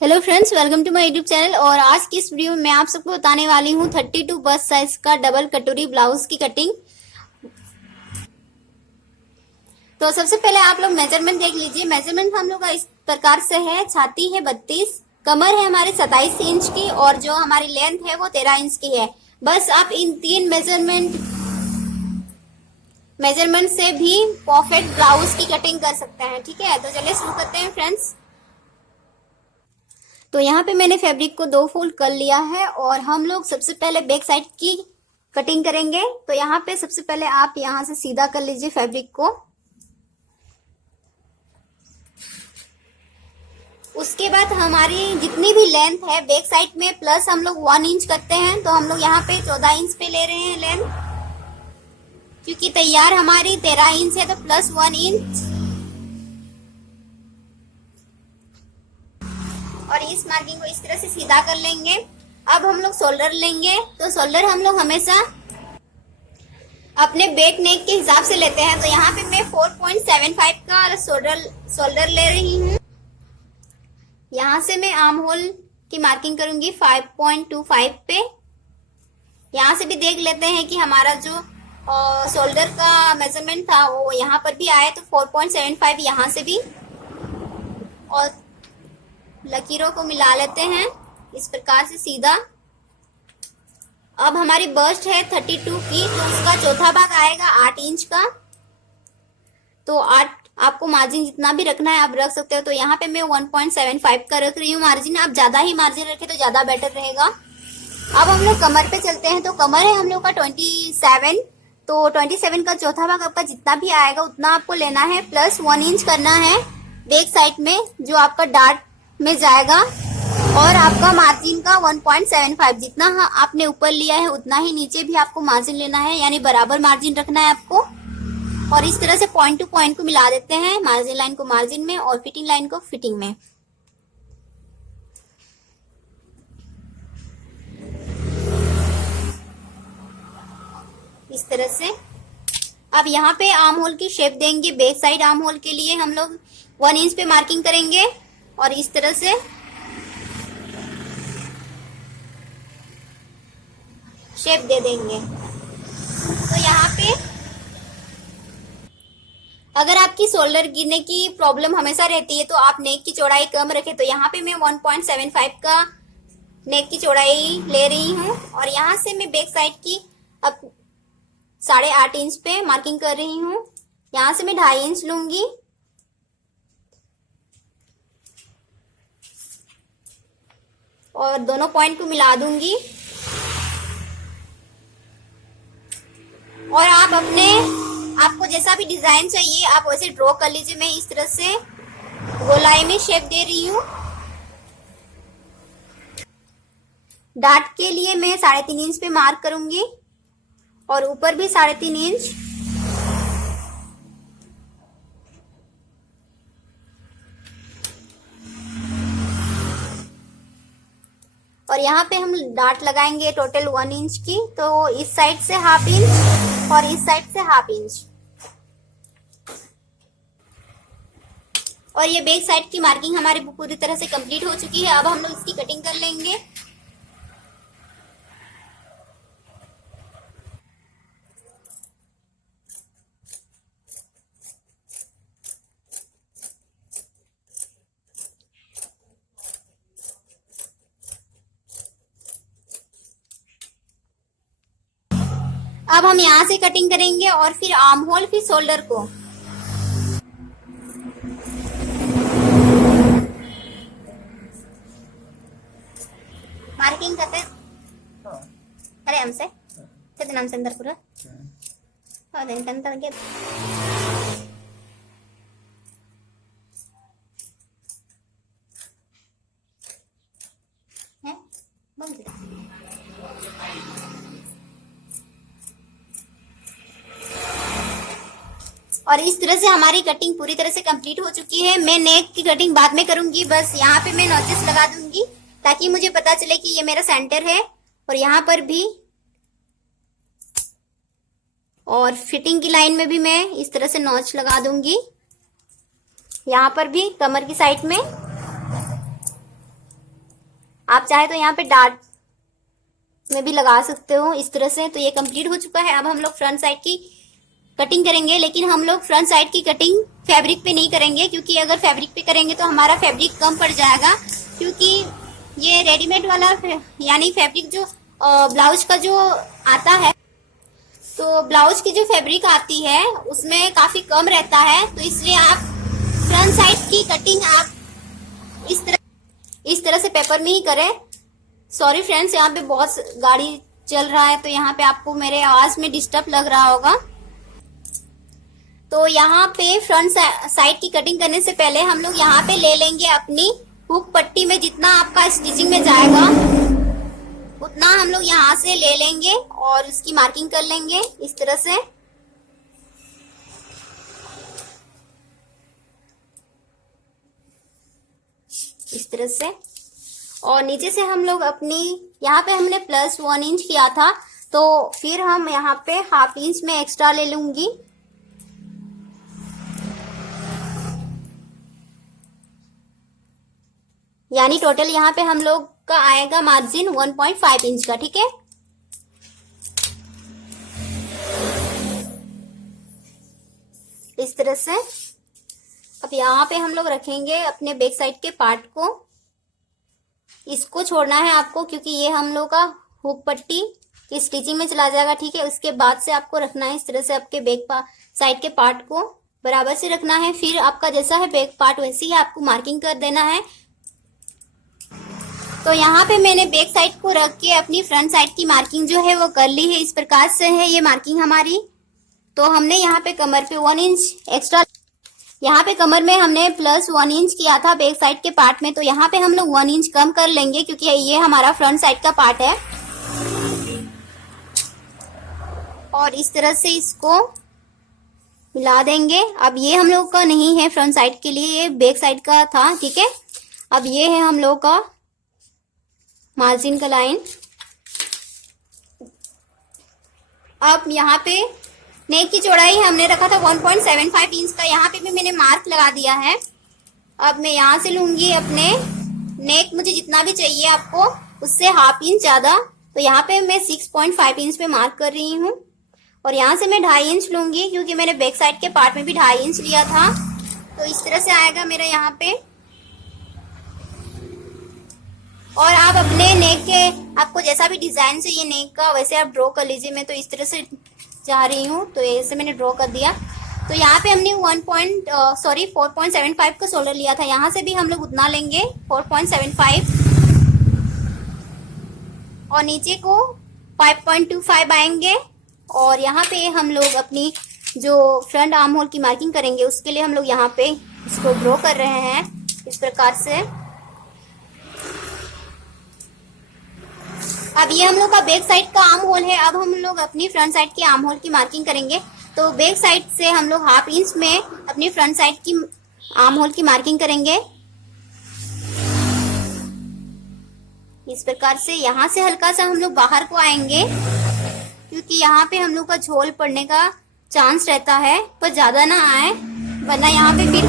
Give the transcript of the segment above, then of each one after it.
Hello friends, welcome to my YouTube channel. और आज की इस वीडियो में मैं आप सबको बताने वाली हूँ 32 बस साइज का डबल कटोरी ब्लाउज की कटिंग। तो सबसे पहले आप लोग मेजरमेंट देख लीजिए। मेजरमेंट हम लोग का इस प्रकार से है। छाती है 32, कमर है हमारे 27 इंच की और जो हमारी लेंथ है वो 13 इंच की है। बस आप इन तीन मेजरमेंट से भी परफेक्ट ब्लाउज की कटिंग कर सकते हैं। ठीक है, तो चलिए शुरू करते हैं फ्रेंड्स। तो यहाँ पे मैंने फैब्रिक को 2 फोल्ड कर लिया है और हम लोग सबसे पहले बैक साइड की कटिंग करेंगे। तो यहाँ पे सबसे पहले आप यहाँ से सीधा कर लीजिए फैब्रिक को। उसके बाद हमारी जितनी भी लेंथ है बैक साइड में प्लस हम लोग 1 इंच करते हैं। तो हम लोग यहाँ पे 14 इंच पे ले रहे हैं लेंथ, क्योंकि तैयार हमारी 13 इंच है तो प्लस 1 इंच। और इस मार्किंग को इस तरह से सीधा कर लेंगे। अब हम लोग शोल्डर लेंगे। तो शोल्डर हम लोग हमेशा अपने बैक नेक के हिसाब से लेते हैं। तो यहाँ पे मैं 4.75 का शोल्डर ले रही हूँ। यहाँ से मैं आर्म होल की मार्किंग करूंगी 5.25 पे। यहाँ से भी देख लेते हैं कि हमारा जो शोल्डर का मेजरमेंट था वो यहाँ पर भी आए, तो 4.75 यहाँ से भी। और लकीरों को मिला लेते हैं इस प्रकार से सीधा। अब हमारी बस्ट है 32 की, तो उसका चौथा भाग आएगा 8 इंच का। तो 8 आपको मार्जिन जितना भी रखना है आप रख सकते हो। तो यहाँ पे मैं 1.75 का रख रही हूँ मार्जिन। आप ज्यादा ही मार्जिन रखे तो ज्यादा बेटर रहेगा। अब हम लोग कमर पे चलते हैं। तो कमर है हम लोग का 27। तो 27 का चौथा भाग आपका जितना भी आएगा उतना आपको लेना है, प्लस 1 इंच करना है बैक साइड में जो आपका डार्ट में जाएगा। और आपका मार्जिन का 1.75 जितना आपने ऊपर लिया है उतना ही नीचे भी आपको मार्जिन लेना है, यानी बराबर मार्जिन रखना है आपको। और इस तरह से पॉइंट टू पॉइंट को मिला देते हैं, मार्जिन लाइन को मार्जिन में और फिटिंग लाइन को फिटिंग में। इस तरह से अब यहाँ पे आर्म होल की शेप देंगे। बैक साइड आर्म होल के लिए हम लोग 1 इंच पे मार्किंग करेंगे और इस तरह से शेप दे देंगे। तो यहाँ पे अगर आपकी शोल्डर गिरने की प्रॉब्लम हमेशा रहती है तो आप नेक की चौड़ाई कम रखें। तो यहाँ पे मैं 1.75 का नेक की चौड़ाई ले रही हूँ और यहाँ से मैं बैक साइड की अब 8.5 इंच पे मार्किंग कर रही हूँ। यहाँ से मैं 2.5 इंच लूंगी और दोनों पॉइंट को मिला दूंगी। और आप आपको जैसा भी डिजाइन चाहिए आप वैसे ड्रॉ कर लीजिए। मैं इस तरह से गोलाई में शेप दे रही हूँ। डार्ट के लिए मैं 3.5 इंच पे मार्क करूंगी और ऊपर भी 3.5 इंच। और यहाँ पे हम डार्ट लगाएंगे टोटल 1 इंच की। तो इस साइड से 1/2 इंच और इस साइड से 1/2 इंच। और ये बैक साइड की मार्किंग हमारी पूरी तरह से कंप्लीट हो चुकी है। अब हम लोग इसकी कटिंग कर लेंगे। अब हम यहाँ से कटिंग करेंगे और फिर आर्म होल फिर शोल्डर को। मार्किंग करते अरे हमसे नाम से अंदर पूरा और इस तरह से हमारी कटिंग पूरी तरह से कंप्लीट हो चुकी है। मैं नेक की कटिंग बाद में करूंगी। बस यहाँ पे मैं नॉचेस लगा दूंगी ताकि मुझे पता चले कि ये मेरा सेंटर है। और यहाँ पर भी और फिटिंग की लाइन में भी मैं इस तरह से नॉच लगा दूंगी। यहाँ पर भी कमर की साइड में आप चाहे तो यहाँ पे डार्ट में भी लगा सकते हो इस तरह से। तो ये कंप्लीट हो चुका है। अब हम लोग फ्रंट साइड की कटिंग करेंगे, लेकिन हम लोग फ्रंट साइड की कटिंग फैब्रिक पे नहीं करेंगे, क्योंकि अगर फैब्रिक पे करेंगे तो हमारा फैब्रिक कम पड़ जाएगा। क्योंकि ये रेडीमेड वाला यानी फैब्रिक जो ब्लाउज का जो आता है, तो ब्लाउज की जो फैब्रिक आती है उसमें काफी कम रहता है। तो इसलिए आप फ्रंट साइड की कटिंग आप इस तरह से पेपर में ही करें। सॉरी फ्रेंड्स, यहाँ पे बहुत गाड़ी चल रहा है तो यहाँ पे आपको मेरे आवाज में डिस्टर्ब लग रहा होगा। तो यहाँ पे फ्रंट साइड की कटिंग करने से पहले हम लोग यहाँ पे ले लेंगे अपनी हुक पट्टी में, जितना आपका स्टिचिंग में जाएगा उतना हम लोग यहाँ से ले लेंगे और उसकी मार्किंग कर लेंगे इस तरह से। इस तरह से। और नीचे से हम लोग अपनी, यहाँ पे हमने +1 इंच किया था, तो फिर हम यहाँ पे ½ इंच में एक्स्ट्रा ले लूंगी। यानी टोटल यहाँ पे हम लोग का आएगा मार्जिन 1.5 इंच का, ठीक है। इस तरह से। अब यहाँ पे हम लोग रखेंगे अपने बैक साइड के पार्ट को। इसको छोड़ना है आपको, क्योंकि ये हम लोग का हुक पट्टी की स्टिचिंग में चला जाएगा, ठीक है। उसके बाद से आपको रखना है इस तरह से, आपके बैक साइड के पार्ट को बराबर से रखना है। फिर आपका जैसा है बैक पार्ट वैसे ही आपको मार्किंग कर देना है। तो यहाँ पे मैंने बैक साइड को रख के अपनी फ्रंट साइड की मार्किंग जो है वो कर ली है। इस प्रकार से है ये मार्किंग हमारी। तो हमने यहाँ पे कमर पे 1 इंच एक्स्ट्रा, यहाँ पे कमर में हमने +1 इंच किया था बैक साइड के पार्ट में, तो यहाँ पे हम लोग 1 इंच कम कर लेंगे, क्योंकि ये हमारा फ्रंट साइड का पार्ट है। और इस तरह से इसको मिला देंगे। अब ये हम लोग का नहीं है फ्रंट साइड के लिए, ये बैक साइड का था, ठीक है। अब ये है हम लोग का मार्जिन का लाइन। अब यहाँ पे नेक की चौड़ाई हमने रखा था 1.75 इंच का, यहाँ पे भी मैंने मार्क लगा दिया है। अब मैं यहाँ से लूंगी अपने नेक, मुझे जितना भी चाहिए आपको उससे ½ इंच ज्यादा, तो यहाँ पे मैं 6.5 इंच पे मार्क कर रही हूँ। और यहाँ से मैं 2.5 इंच लूंगी, क्योंकि मैंने बैक साइड के पार्ट में भी 2.5 इंच लिया था। तो इस तरह से आएगा मेरा यहाँ पे। और आप अपने नेक के, आपको जैसा भी डिजाइन चाहिए नेक का वैसे आप ड्रॉ कर लीजिए। मैं तो इस तरह से जा रही हूँ, तो ऐसे मैंने ड्रॉ कर दिया। तो यहाँ पे हमने 4.75 का शोल्डर लिया था, यहाँ से भी हम लोग उतना लेंगे 4.75, और नीचे को 5.25 आएंगे। और यहाँ पे हम लोग अपनी जो फ्रंट आर्म होल की मार्किंग करेंगे उसके लिए हम लोग यहाँ पे इसको ड्रॉ कर रहे हैं इस प्रकार से। अब ये हम लोग का बैक साइड का आर्म होल है। अब हम लोग अपनी फ्रंट साइड की आर्म होल की मार्किंग करेंगे। तो बैक साइड से हम लोग ½ इंच में अपनी फ्रंट साइड की आर्म होल की मार्किंग करेंगे इस प्रकार से। यहाँ से हल्का सा हम लोग बाहर को आएंगे, क्योंकि यहाँ पे हम लोग का झोल पड़ने का चांस रहता है, पर ज्यादा ना आए वरना यहाँ पे फिर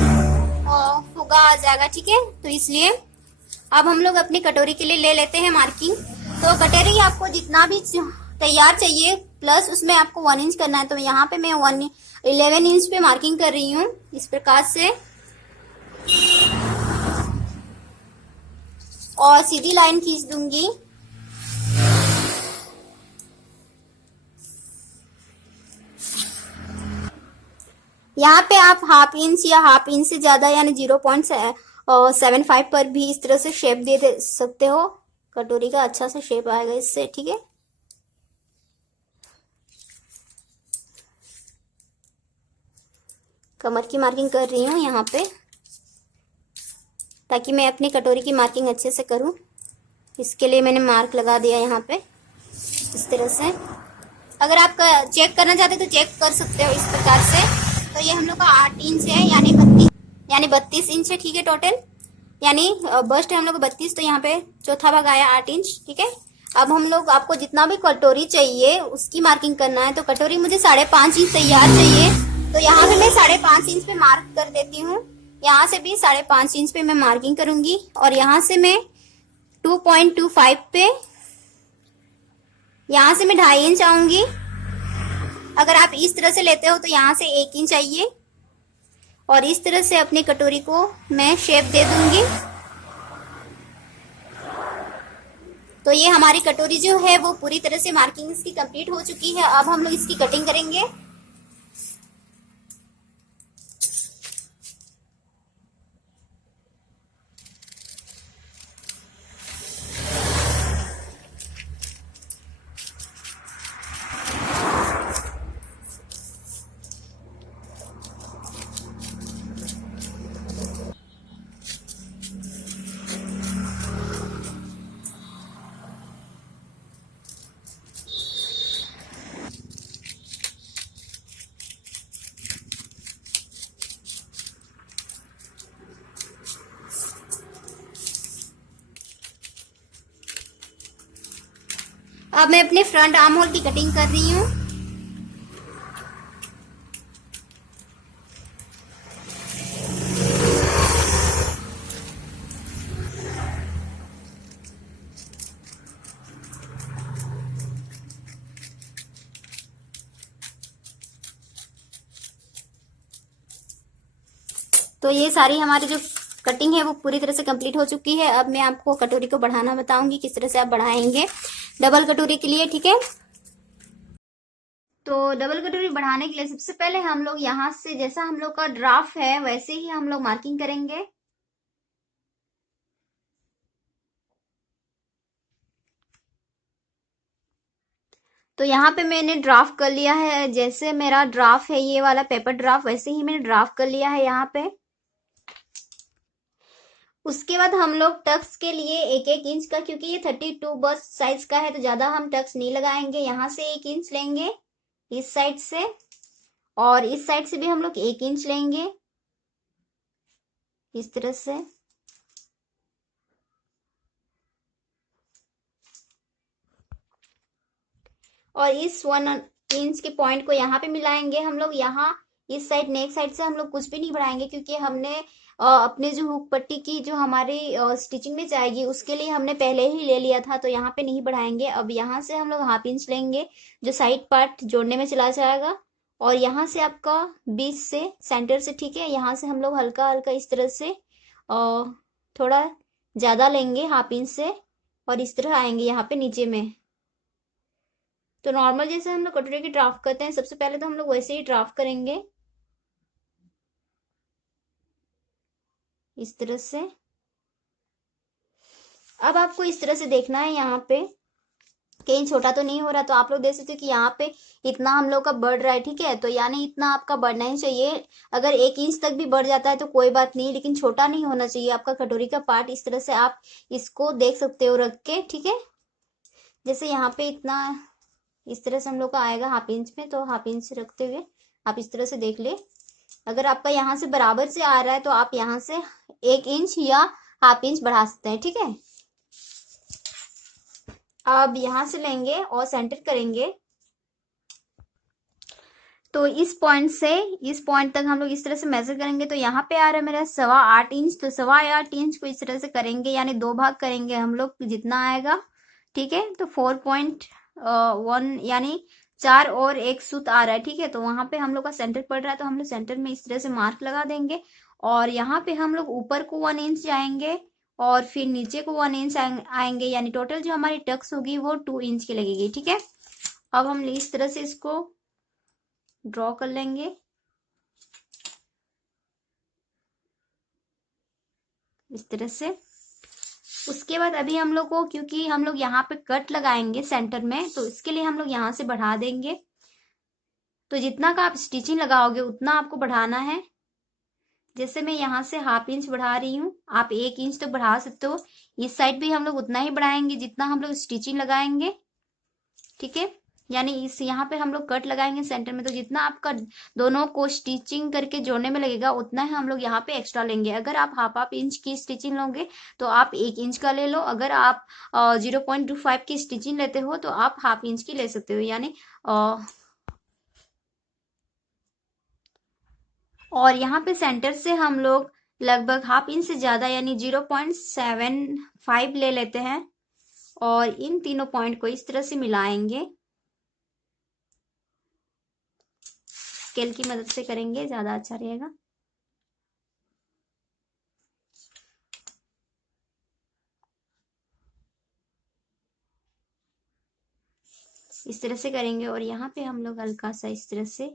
फुगा आ जाएगा, ठीक है। तो इसलिए अब हम लोग अपनी कटोरी के लिए ले लेते हैं मार्किंग। तो कटोरी आपको जितना भी तैयार चाहिए प्लस उसमें आपको 1 इंच करना है। तो यहाँ पे मैं 11 इंच पे मार्किंग कर रही हूँ इस प्रकार से, और सीधी लाइन खींच दूंगी। यहाँ पे आप ½ इंच या ½ इंच से ज्यादा यानी 0.75 पर भी इस तरह से शेप दे सकते हो। कटोरी का अच्छा सा शेप आएगा इससे, ठीक है। कमर की मार्किंग कर रही हूँ यहाँ पे, ताकि मैं अपनी कटोरी की मार्किंग अच्छे से करूँ। इसके लिए मैंने मार्क लगा दिया यहाँ पे इस तरह से। अगर आप चेक करना चाहते तो चेक कर सकते हो इस प्रकार से। तो ये हम लोग का 8 इंच है, यानी 32 इंच है, ठीक है। टोटल यानी बस्ट है हम लोग का 32, तो यहाँ पे चौथा भाग आया 8 इंच, ठीक है। अब हम लोग, आपको जितना भी कटोरी चाहिए उसकी मार्किंग करना है। तो कटोरी मुझे 5.5 इंच तैयार चाहिए, तो यहाँ पे मैं 5.5 इंच पे मार्क कर देती हूँ। यहाँ से भी 5.5 इंच पे मैं मार्किंग करूंगी, और यहाँ से मैं 2.25 पे। यहां से मैं 2.5 इंच आऊंगी। अगर आप इस तरह से लेते हो तो यहां से 1 इंच आइए और इस तरह से अपनी कटोरी को मैं शेप दे दूंगी। तो ये हमारी कटोरी जो है वो पूरी तरह से मार्किंग इसकी कंप्लीट हो चुकी है। अब हम लोग इसकी कटिंग करेंगे। अब मैं अपने फ्रंट आर्म होल की कटिंग कर रही हूँ। तो ये सारी हमारी जो कटिंग है वो पूरी तरह से कंप्लीट हो चुकी है। अब मैं आपको कटोरी को बढ़ाना बताऊंगी किस तरह से आप बढ़ाएंगे डबल कटोरी के लिए, ठीक है। तो डबल कटोरी बढ़ाने के लिए सबसे पहले हम लोग यहां से जैसा हम लोग का ड्राफ्ट है वैसे ही हम लोग मार्किंग करेंगे। तो यहाँ पे मैंने ड्राफ्ट कर लिया है। जैसे मेरा ड्राफ्ट है ये वाला पेपर ड्राफ्ट, वैसे ही मैंने ड्राफ्ट कर लिया है यहाँ पे। उसके बाद हम लोग टक्स के लिए 1-1 इंच का, क्योंकि ये 32 बस साइज का है तो ज्यादा हम टक्स नहीं लगाएंगे। यहाँ से 1 इंच लेंगे इस साइड से, और इस साइड से भी हम लोग 1 इंच लेंगे इस तरह से। और इस 1 इंच के पॉइंट को यहाँ पे मिलाएंगे हम लोग। यहाँ इस साइड नेक साइड से हम लोग कुछ भी नहीं बढ़ाएंगे, क्योंकि हमने अपने जो हुक पट्टी की जो हमारी स्टिचिंग में जाएगी उसके लिए हमने पहले ही ले लिया था, तो यहाँ पे नहीं बढ़ाएंगे। अब यहाँ से हम लोग 1/2 इंच लेंगे जो साइड पार्ट जोड़ने में चला जाएगा, और यहाँ से आपका बीच से सेंटर से, ठीक है, यहाँ से हम लोग हल्का हल्का इस तरह से थोड़ा ज्यादा लेंगे 1/2 इंच से, और इस तरह आएंगे यहाँ पे नीचे में। तो नॉर्मल जैसे हम लोग कटोरी की ड्राफ्ट करते हैं सबसे पहले तो हम लोग वैसे ही ड्राफ्ट करेंगे इस तरह से। अब आपको इस तरह से देखना है यहाँ पे कहीं छोटा तो नहीं हो रहा। तो आप लोग देख सकते हो कि यहाँ पे इतना हम लोग का बढ़ रहा है, ठीक है। तो यानी इतना आपका बढ़ना ही चाहिए। अगर 1 इंच तक भी बढ़ जाता है तो कोई बात नहीं, लेकिन छोटा नहीं होना चाहिए आपका कटोरी का पार्ट। इस तरह से आप इसको देख सकते हो रख के, ठीक है। जैसे यहाँ पे इतना इस तरह से हम लोग का आएगा 1/2 इंच में, तो 1/2 इंच रखते हुए आप इस तरह से देख ले। अगर आपका यहाँ से बराबर से आ रहा है तो आप यहाँ से 1 इंच या 1/2 इंच बढ़ा सकते हैं, ठीक है। अब यहाँ से लेंगे और सेंटर करेंगे। तो इस पॉइंट से इस पॉइंट तक हम लोग इस तरह से मेजर करेंगे। तो यहाँ पे आ रहा है मेरा 8.25 इंच, तो 8.25 इंच को इस तरह से करेंगे, यानी 2 भाग करेंगे हम लोग जितना आएगा, ठीक है। तो 4.1 यानी 4 और 1 सूत आ रहा है, ठीक है। तो वहां पे हम लोग का सेंटर पड़ रहा है, तो हम लोग सेंटर में इस तरह से मार्क लगा देंगे। और यहाँ पे हम लोग ऊपर को 1 इंच जाएंगे और फिर नीचे को 1 इंच आएंगे, यानी टोटल जो हमारी टक्स होगी वो 2 इंच की लगेगी, ठीक है। अब हम इस तरह से इसको ड्रॉ कर लेंगे इस तरह से। उसके बाद अभी हम लोग को, क्योंकि हम लोग यहाँ पे कट लगाएंगे सेंटर में, तो इसके लिए हम लोग यहाँ से बढ़ा देंगे। तो जितना का आप स्टिचिंग लगाओगे उतना आपको बढ़ाना है। जैसे मैं यहाँ से 1/2 इंच बढ़ा रही हूँ, आप 1 इंच तो बढ़ा सकते हो। इस साइड भी हम लोग उतना ही बढ़ाएंगे जितना हम लोग स्टिचिंग लगाएंगे, ठीक है। यानी इस यहाँ पे हम लोग कट लगाएंगे सेंटर में, तो जितना आपका दोनों को स्टिचिंग करके जोड़ने में लगेगा उतना ही हम लोग यहाँ पे एक्स्ट्रा लेंगे। अगर आप 1/2 इंच की स्टिचिंग लोगे तो आप 1 इंच का ले लो। अगर आप 0.25 की स्टिचिंग लेते हो तो आप 1/2 इंच की ले सकते हो, यानी और यहाँ पे सेंटर से हम लोग लगभग हाफ इंच से ज़्यादा यानी 0.75 ले लेते हैं और इन तीनों पॉइंट को इस तरह से मिलाएंगे। स्केल की मदद से करेंगे, ज़्यादा अच्छा रहेगा। इस तरह से करेंगे और यहाँ पे हम लोग हल्का सा इस तरह से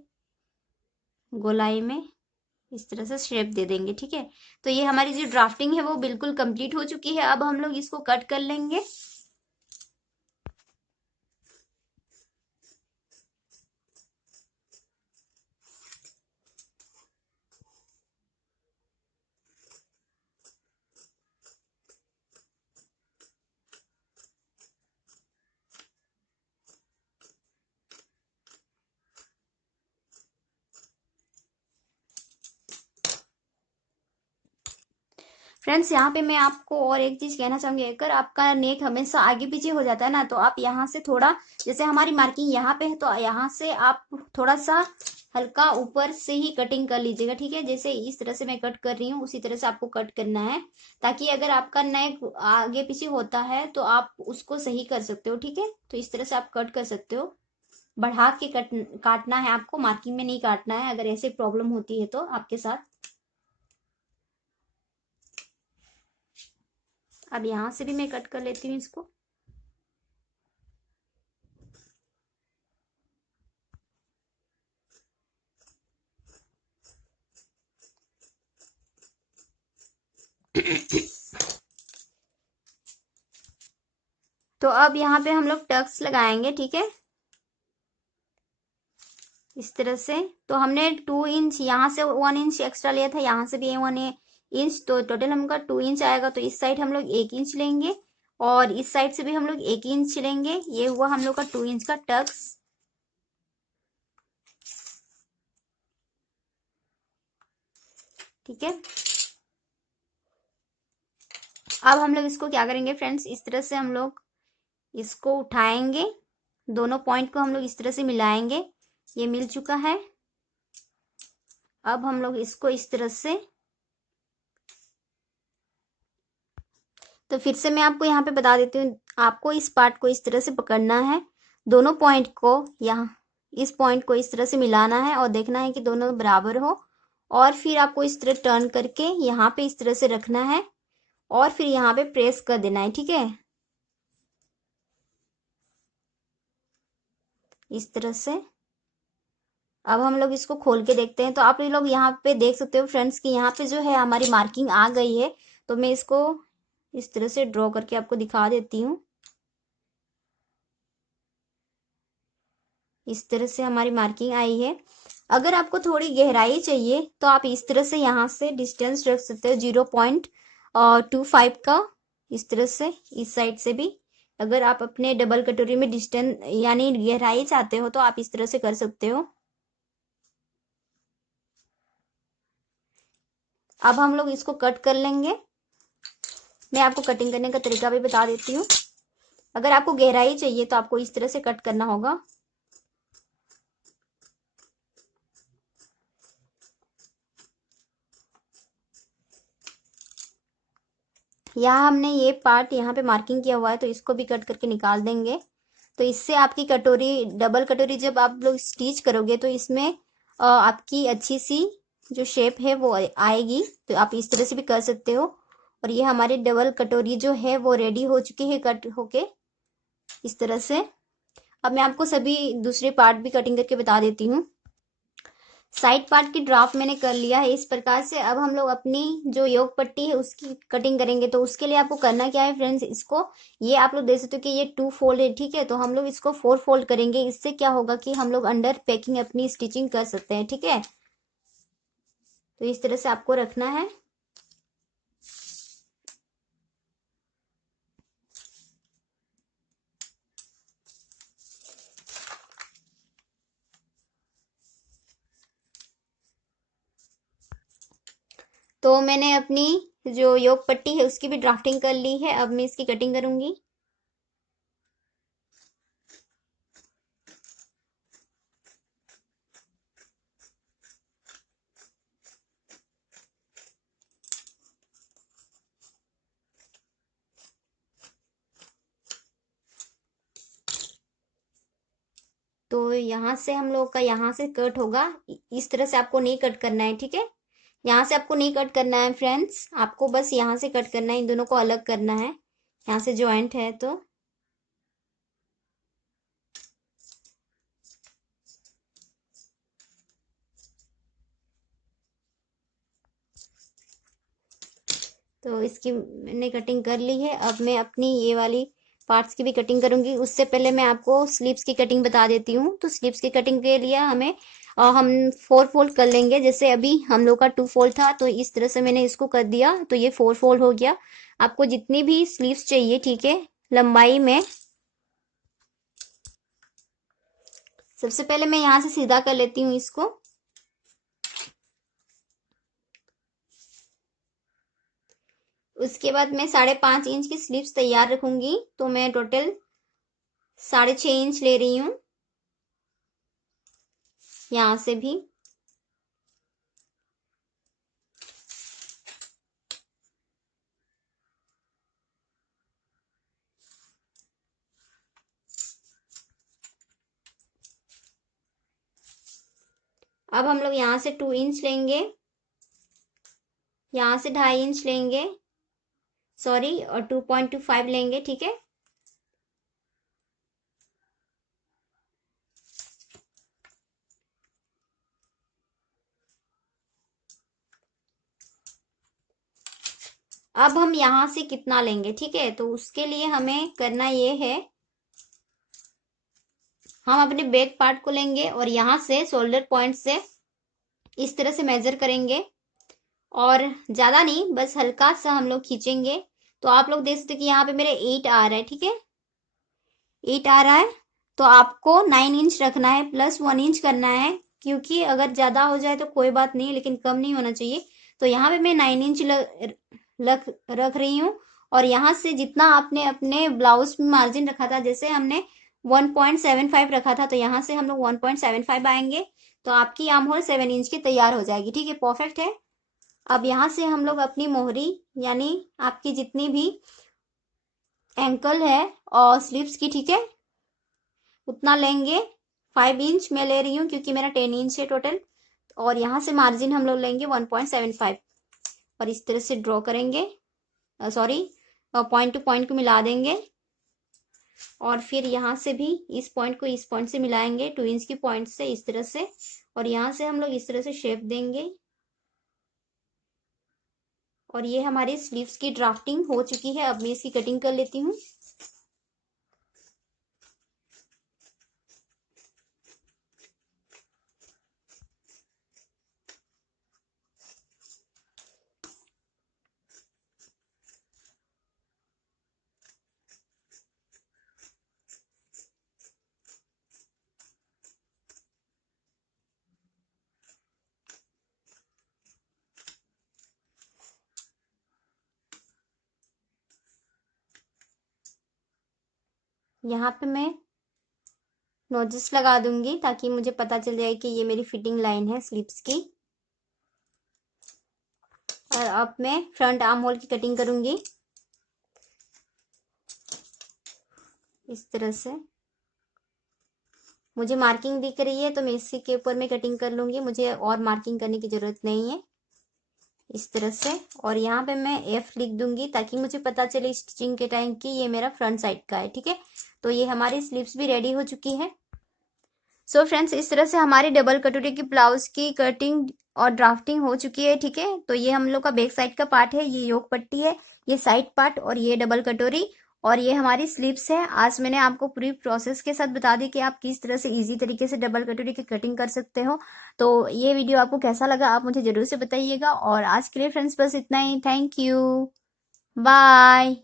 गोलाई में इस तरह से शेप दे देंगे। ठीक है, तो ये हमारी जो ड्राफ्टिंग है वो बिल्कुल कंप्लीट हो चुकी है। अब हम लोग इसको कट कर लेंगे। फ्रेंड्स, यहाँ पे मैं आपको और एक चीज कहना चाहूंगी, अगर आपका नेक हमेशा आगे पीछे हो जाता है ना, तो आप यहाँ से थोड़ा, जैसे हमारी मार्किंग यहाँ पे है तो यहाँ से आप थोड़ा सा हल्का ऊपर से ही कटिंग कर लीजिएगा। ठीक है, जैसे इस तरह से मैं कट कर रही हूँ उसी तरह से आपको कट करना है, ताकि अगर आपका नेक आगे पीछे होता है तो आप उसको सही कर सकते हो। ठीक है, तो इस तरह से आप कट कर सकते हो। बढ़ा के काटना है आपको, मार्किंग में नहीं काटना है, अगर ऐसे प्रॉब्लम होती है तो आपके साथ। अब यहाँ से भी मैं कट कर लेती हूँ इसको। तो अब यहाँ पे हम लोग टक्स लगाएंगे। ठीक है, इस तरह से। तो हमने 2 इंच, यहाँ से 1 इंच एक्स्ट्रा लिया था, यहाँ से भी 1 इंच, तो टोटल हमका 2 इंच आएगा। तो इस साइड हम लोग 1 इंच लेंगे और इस साइड से भी हम लोग 1 इंच लेंगे। ये हुआ हम लोग का 2 इंच का टक्स। ठीक है, अब हम लोग इसको क्या करेंगे फ्रेंड्स, इस तरह से हम लोग इसको उठाएंगे, दोनों पॉइंट को हम लोग इस तरह से मिलाएंगे। ये मिल चुका है। अब हम लोग इसको इस तरह से, तो फिर से मैं आपको यहाँ पे बता देती हूँ, आपको इस पार्ट को इस तरह से पकड़ना है, दोनों पॉइंट को यहाँ इस पॉइंट को इस तरह से मिलाना है और देखना है कि दोनों बराबर हो, और फिर आपको इस तरह टर्न करके यहाँ पे इस तरह से रखना है और फिर यहाँ पे प्रेस कर देना है। ठीक है, इस तरह से। अब हम लोग इसको खोल के देखते हैं। तो आप ये लोग यहाँ पे देख सकते हो फ्रेंड्स कि यहाँ पे जो है हमारी मार्किंग आ गई है। तो मैं इसको इस तरह से ड्रॉ करके आपको दिखा देती हूँ। इस तरह से हमारी मार्किंग आई है। अगर आपको थोड़ी गहराई चाहिए तो आप इस तरह से यहाँ से डिस्टेंस रख सकते हो 0.25 का, इस तरह से इस साइड से भी। अगर आप अपने डबल कटोरी में डिस्टेंस यानी गहराई चाहते हो तो आप इस तरह से कर सकते हो। अब हम लोग इसको कट कर लेंगे। मैं आपको कटिंग करने का तरीका भी बता देती हूँ। अगर आपको गहराई चाहिए तो आपको इस तरह से कट करना होगा। यहाँ हमने ये पार्ट यहाँ पे मार्किंग किया हुआ है तो इसको भी कट करके निकाल देंगे। तो इससे आपकी कटोरी, डबल कटोरी जब आप लोग स्टिच करोगे तो इसमें आपकी अच्छी सी जो शेप है वो आएगी। तो आप इस तरह से भी कर सकते हो। और ये हमारी डबल कटोरी जो है वो रेडी हो चुकी है कट होके, इस तरह से। अब मैं आपको सभी दूसरे पार्ट भी कटिंग करके बता देती हूँ। साइड पार्ट की ड्राफ्ट मैंने कर लिया है इस प्रकार से। अब हम लोग अपनी जो योग पट्टी है उसकी कटिंग करेंगे। तो उसके लिए आपको करना क्या है फ्रेंड्स, इसको, ये आप लोग देख सकते हो कि ये 2 फोल्ड है। ठीक है, तो हम लोग इसको 4 फोल्ड करेंगे। इससे क्या होगा कि हम लोग अंडर पैकिंग अपनी स्टिचिंग कर सकते हैं। ठीक है, तो इस तरह से आपको रखना है। तो मैंने अपनी जो योग पट्टी है उसकी भी ड्राफ्टिंग कर ली है। अब मैं इसकी कटिंग करूंगी। यहाँ से हम लोग का यहाँ से कट होगा। इस तरह से आपको नहीं कट करना है, ठीक है। यहाँ से आपको नहीं कट करना है फ्रेंड्स, आपको बस यहाँ से कट करना है, इन दोनों को अलग करना है, यहाँ से ज्वाइंट है तो इसकी मैंने कटिंग कर ली है। अब मैं अपनी ये वाली पार्ट्स की भी कटिंग करूंगी। उससे पहले मैं आपको स्लीव्स की कटिंग बता देती हूँ। तो स्लीव्स की कटिंग के लिए हम 4 फोल्ड कर लेंगे। जैसे अभी हम लोग का 2 फोल्ड था, तो इस तरह से मैंने इसको कर दिया, तो ये 4 फोल्ड हो गया। आपको जितनी भी स्लीव्स चाहिए, ठीक है, लंबाई में, सबसे पहले मैं यहाँ से सीधा कर लेती हूँ इसको। उसके बाद मैं 5.5 इंच की स्लीव्स तैयार रखूंगी, तो मैं टोटल 6.5 इंच ले रही हूँ यहाँ से भी। अब हम लोग यहाँ से 2 इंच लेंगे, यहाँ से 2.5 इंच लेंगे, सॉरी, और 2.25 लेंगे, ठीक है। अब हम यहाँ से कितना लेंगे, ठीक है, तो उसके लिए हमें करना ये है, हम अपने बैक पार्ट को लेंगे और यहाँ से शोल्डर पॉइंट से इस तरह से मेजर करेंगे, और ज्यादा नहीं, बस हल्का सा हम लोग खींचेंगे। तो आप लोग देख सकते कि यहाँ पे मेरे 8 आ रहा है, ठीक है, 8 आ रहा है। तो आपको 9 इंच रखना है, प्लस 1 इंच करना है, क्योंकि अगर ज्यादा हो जाए तो कोई बात नहीं, लेकिन कम नहीं होना चाहिए। तो यहाँ पे मैं 9 इंच रख रही हूँ। और यहाँ से जितना आपने अपने ब्लाउज में मार्जिन रखा था, जैसे हमने 1.75 रखा था, तो यहाँ से हम लोग 1.75 आएंगे, तो आपकी आर्म होल 7 इंच की तैयार हो जाएगी, ठीक है, परफेक्ट है। अब यहाँ से हम लोग अपनी मोहरी, यानी आपकी जितनी भी एंकल है और स्लीव्स की, ठीक है, उतना लेंगे। 5 इंच मैं ले रही हूँ क्योंकि मेरा 10 इंच है टोटल। और यहाँ से मार्जिन हम लोग लेंगे 1.75 और इस तरह से ड्रॉ करेंगे, सॉरी, पॉइंट टू पॉइंट को मिला देंगे। और फिर यहाँ से भी इस पॉइंट को इस पॉइंट से मिलाएंगे, 2 इंच की पॉइंट से, इस तरह से। और यहाँ से हम लोग इस तरह से शेप देंगे। और ये हमारी स्लीव्स की ड्राफ्टिंग हो चुकी है। अब मैं इसकी कटिंग कर लेती हूँ। यहाँ पे मैं नोजिस लगा दूंगी ताकि मुझे पता चल जाए कि ये मेरी फिटिंग लाइन है स्लीव्स की। और अब मैं फ्रंट आर्म होल की कटिंग करूंगी इस तरह से। मुझे मार्किंग दिख रही है तो मैं इसी के ऊपर में कटिंग कर लूंगी, मुझे और मार्किंग करने की जरूरत नहीं है, इस तरह से। और यहाँ पे मैं F लिख दूंगी ताकि मुझे पता चले स्टिचिंग के टाइम कि ये मेरा फ्रंट साइड का है, ठीक है। तो ये हमारी स्लीव्स भी रेडी हो चुकी है। सो फ्रेंड्स, इस तरह से हमारी डबल कटोरी की ब्लाउज की कटिंग और ड्राफ्टिंग हो चुकी है, ठीक है। तो ये हम लोग का बैक साइड का पार्ट है, ये योक पट्टी है, ये साइड पार्ट, और ये डबल कटोरी, और ये हमारी स्लीव्स है। आज मैंने आपको पूरी प्रोसेस के साथ बता दी कि आप किस तरह से इजी तरीके से डबल कटोरी की कटिंग कर सकते हो। तो ये वीडियो आपको कैसा लगा आप मुझे जरूर से बताइएगा। और आज के लिए फ्रेंड्स बस इतना ही। Thank you, bye.